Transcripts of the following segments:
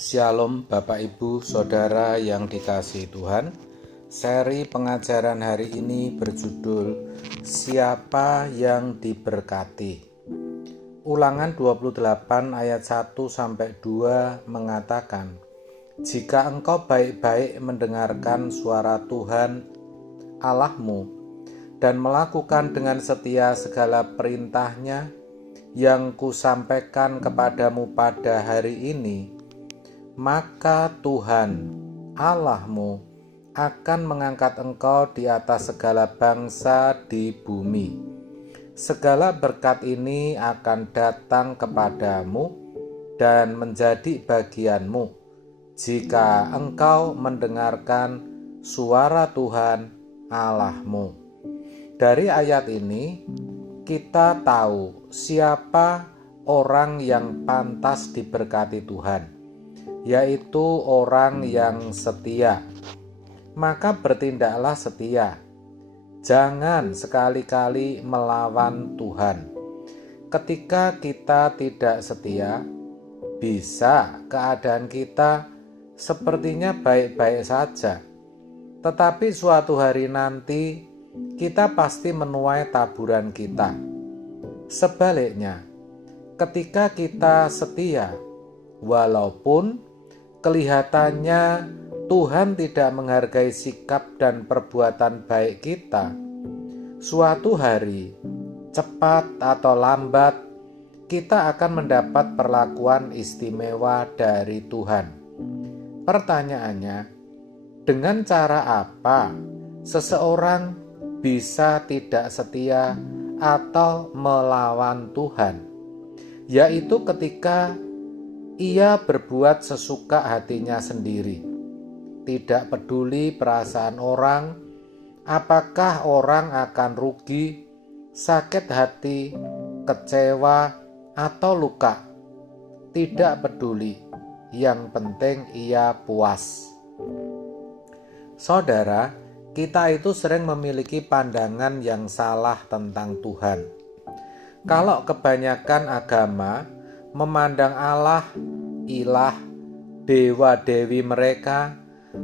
Shalom Bapak Ibu Saudara yang dikasihi Tuhan. Seri pengajaran hari ini berjudul Siapa yang diberkati. Ulangan 28 ayat 1-2 mengatakan, jika engkau baik-baik mendengarkan suara Tuhan Allahmu dan melakukan dengan setia segala perintahnya yang kusampaikan kepadamu pada hari ini, maka Tuhan Allahmu akan mengangkat engkau di atas segala bangsa di bumi. Segala berkat ini akan datang kepadamu dan menjadi bagianmu jika engkau mendengarkan suara Tuhan Allahmu. Dari ayat ini kita tahu siapa orang yang pantas diberkati Tuhan, yaitu orang yang setia. Maka bertindaklah setia. Jangan sekali-kali melawan Tuhan. Ketika kita tidak setia, bisa keadaan kita sepertinya baik-baik saja. Tetapi suatu hari nanti kita pasti menuai taburan kita. Sebaliknya, ketika kita setia, walaupun kelihatannya Tuhan tidak menghargai sikap dan perbuatan baik kita, suatu hari, cepat atau lambat, kita akan mendapat perlakuan istimewa dari Tuhan. Pertanyaannya, dengan cara apa seseorang bisa tidak setia atau melawan Tuhan? Yaitu ketika ia berbuat sesuka hatinya sendiri, tidak peduli perasaan orang, apakah orang akan rugi, sakit hati, kecewa, atau luka. Tidak peduli, yang penting ia puas. Saudara, kita itu sering memiliki pandangan yang salah tentang Tuhan. Kalau kebanyakan agama memandang Allah, ilah, dewa-dewi mereka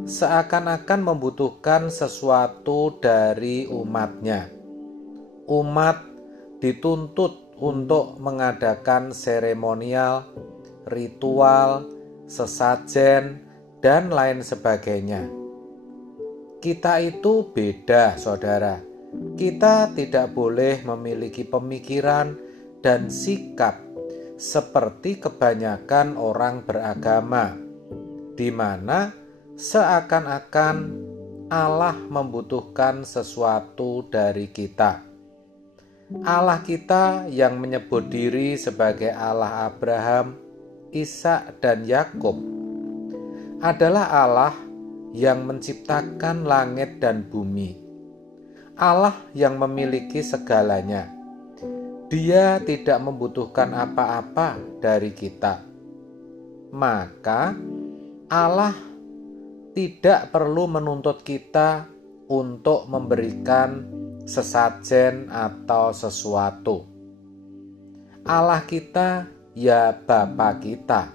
seakan-akan membutuhkan sesuatu dari umatnya. Umat dituntut untuk mengadakan seremonial, ritual, sesajen, dan lain sebagainya. Kita itu beda, saudara. Kita tidak boleh memiliki pemikiran dan sikap seperti kebanyakan orang beragama, di mana seakan-akan Allah membutuhkan sesuatu dari kita. Allah kita yang menyebut diri sebagai Allah Abraham, Ishak, dan Yakub adalah Allah yang menciptakan langit dan bumi. Allah yang memiliki segalanya. Dia tidak membutuhkan apa-apa dari kita. Maka Allah tidak perlu menuntut kita untuk memberikan sesajen atau sesuatu. Allah kita ya Bapa kita,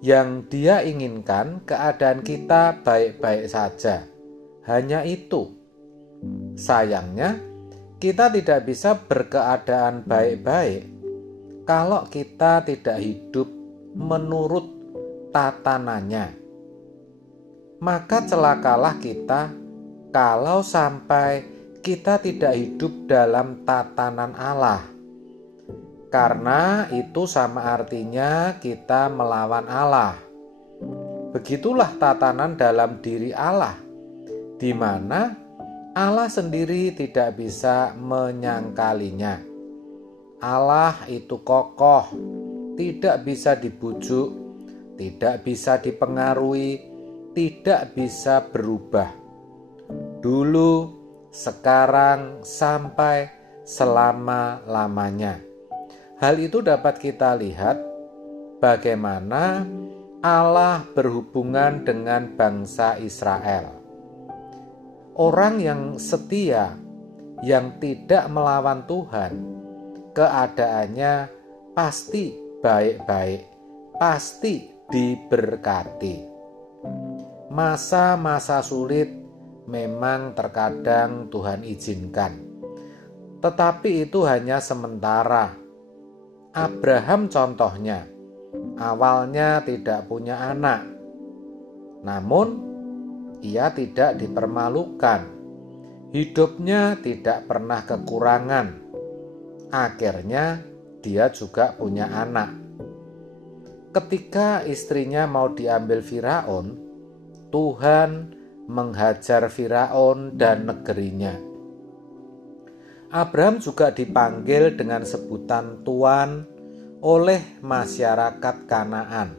yang Dia inginkan keadaan kita baik-baik saja. Hanya itu. Sayangnya, kita tidak bisa berkeadaan baik-baik kalau kita tidak hidup menurut tatanannya. Maka celakalah kita kalau sampai kita tidak hidup dalam tatanan Allah. Karena itu sama artinya kita melawan Allah. Begitulah tatanan dalam diri Allah, di mana Allah sendiri tidak bisa menyangkalinya. Allah itu kokoh, tidak bisa dibujuk, tidak bisa dipengaruhi, tidak bisa berubah. Dulu, sekarang, sampai selama-lamanya. Hal itu dapat kita lihat bagaimana Allah berhubungan dengan bangsa Israel. Orang yang setia, yang tidak melawan Tuhan, keadaannya pasti baik-baik, pasti diberkati. Masa-masa sulit memang terkadang Tuhan izinkan, tetapi itu hanya sementara. Abraham contohnya, awalnya tidak punya anak, namun ia tidak dipermalukan. Hidupnya tidak pernah kekurangan. Akhirnya dia juga punya anak. Ketika istrinya mau diambil Firaun, Tuhan menghajar Firaun dan negerinya. Abraham juga dipanggil dengan sebutan Tuan oleh masyarakat Kanaan.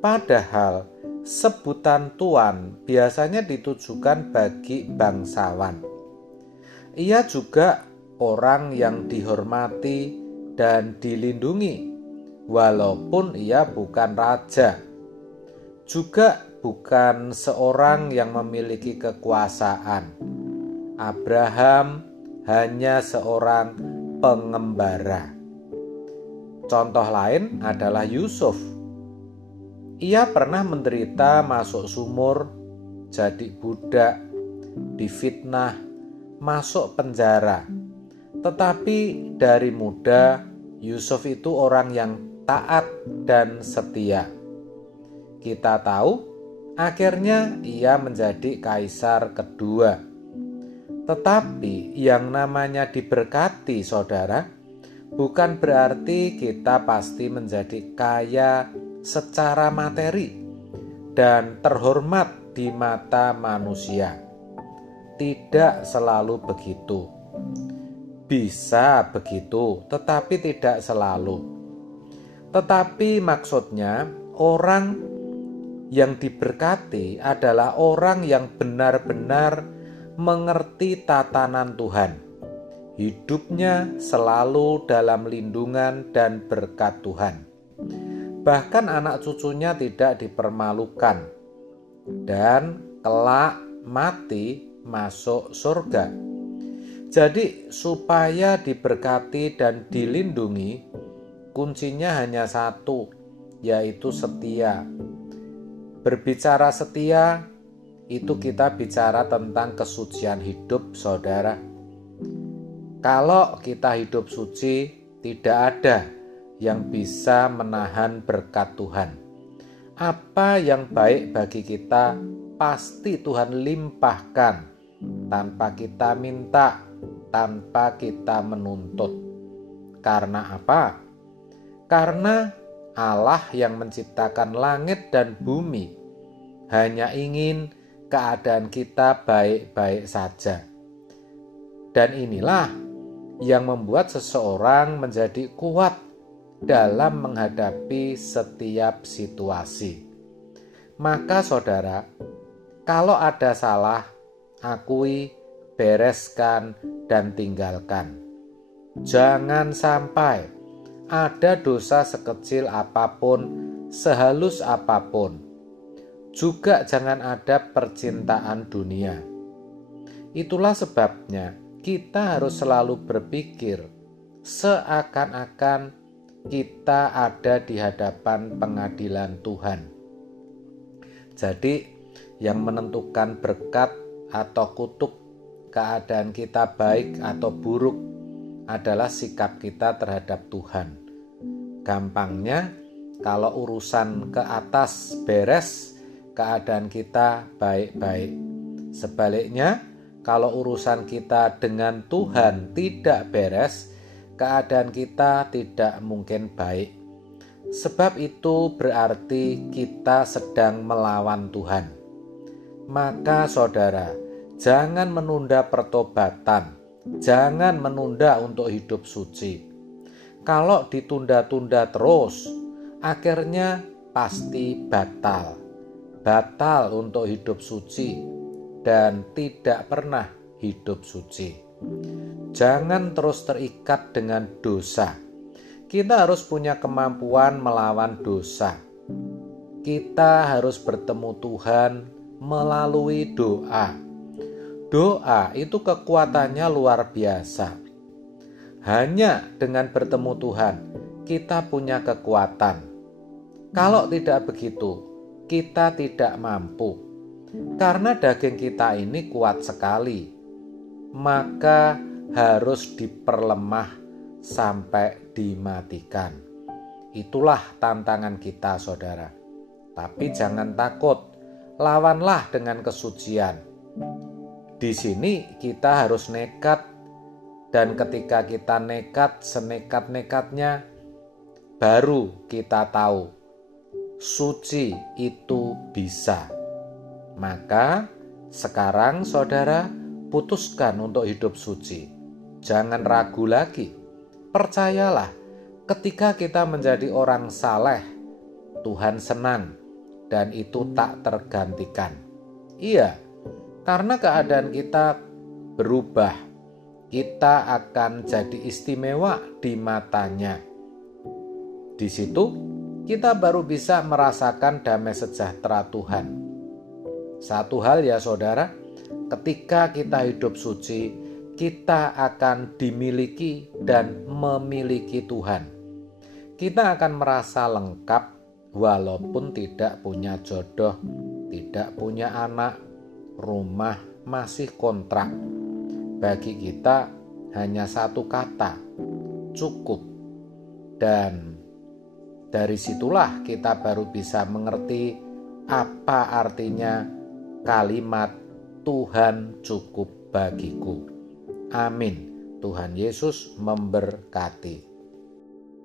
Padahal sebutan Tuan biasanya ditujukan bagi bangsawan. Ia juga orang yang dihormati dan dilindungi, walaupun ia bukan raja. Juga bukan seorang yang memiliki kekuasaan. Abraham hanya seorang pengembara. Contoh lain adalah Yusuf. Ia pernah menderita masuk sumur, jadi budak, difitnah, masuk penjara. Tetapi dari muda, Yusuf itu orang yang taat dan setia. Kita tahu, akhirnya ia menjadi kaisar kedua. Tetapi yang namanya diberkati, saudara, bukan berarti kita pasti menjadi kaya secara materi dan terhormat di mata manusia. Tidak selalu begitu. Bisa begitu, tetapi tidak selalu. Tetapi maksudnya, orang yang diberkati adalah orang yang benar-benar mengerti tatanan Tuhan. Hidupnya selalu dalam lindungan dan berkat Tuhan. Bahkan anak cucunya tidak dipermalukan dan kelak mati masuk surga. Jadi supaya diberkati dan dilindungi, kuncinya hanya satu, yaitu setia. Berbicara setia, itu kita bicara tentang kesucian hidup, saudara. Kalau kita hidup suci, tidak ada yang bisa menahan berkat Tuhan. Apa yang baik bagi kita, pasti Tuhan limpahkan tanpa kita minta, tanpa kita menuntut. Karena apa? Karena Allah yang menciptakan langit dan bumi hanya ingin keadaan kita baik-baik saja. Dan inilah yang membuat seseorang menjadi kuat dalam menghadapi setiap situasi. Maka saudara, kalau ada salah, akui, bereskan, dan tinggalkan. Jangan sampai ada dosa sekecil apapun, sehalus apapun. Juga jangan ada percintaan dunia. Itulah sebabnya kita harus selalu berpikir seakan-akan kita ada di hadapan pengadilan Tuhan. Jadi yang menentukan berkat atau kutuk, keadaan kita baik atau buruk, adalah sikap kita terhadap Tuhan. Gampangnya, kalau urusan ke atas beres, keadaan kita baik-baik. Sebaliknya, kalau urusan kita dengan Tuhan tidak beres, keadaan kita tidak mungkin baik. Sebab itu berarti kita sedang melawan Tuhan. Maka saudara, jangan menunda pertobatan, jangan menunda untuk hidup suci. Kalau ditunda-tunda terus, akhirnya pasti batal untuk hidup suci dan tidak pernah hidup suci. Jangan terus terikat dengan dosa. Kita harus punya kemampuan melawan dosa. Kita harus bertemu Tuhan melalui doa. Doa itu kekuatannya luar biasa. Hanya dengan bertemu Tuhan, kita punya kekuatan. Kalau tidak begitu, kita tidak mampu. Karena daging kita ini kuat sekali, maka harus diperlemah sampai dimatikan. Itulah tantangan kita, saudara. Tapi jangan takut, lawanlah dengan kesucian. Di sini kita harus nekat, dan ketika kita nekat, senekat-nekatnya, baru kita tahu suci itu bisa. Maka sekarang saudara putuskan untuk hidup suci. Jangan ragu lagi. Percayalah, ketika kita menjadi orang saleh, Tuhan senang dan itu tak tergantikan. Iya, karena keadaan kita berubah, kita akan jadi istimewa di matanya. Di situ kita baru bisa merasakan damai sejahtera Tuhan. Satu hal ya saudara, ketika kita hidup suci, kita akan dimiliki dan memiliki Tuhan. Kita akan merasa lengkap walaupun tidak punya jodoh, tidak punya anak, rumah masih kontrak. Bagi kita hanya satu kata, cukup. Dan dari situlah kita baru bisa mengerti apa artinya kalimat Tuhan cukup bagiku. Amin. Tuhan Yesus memberkati.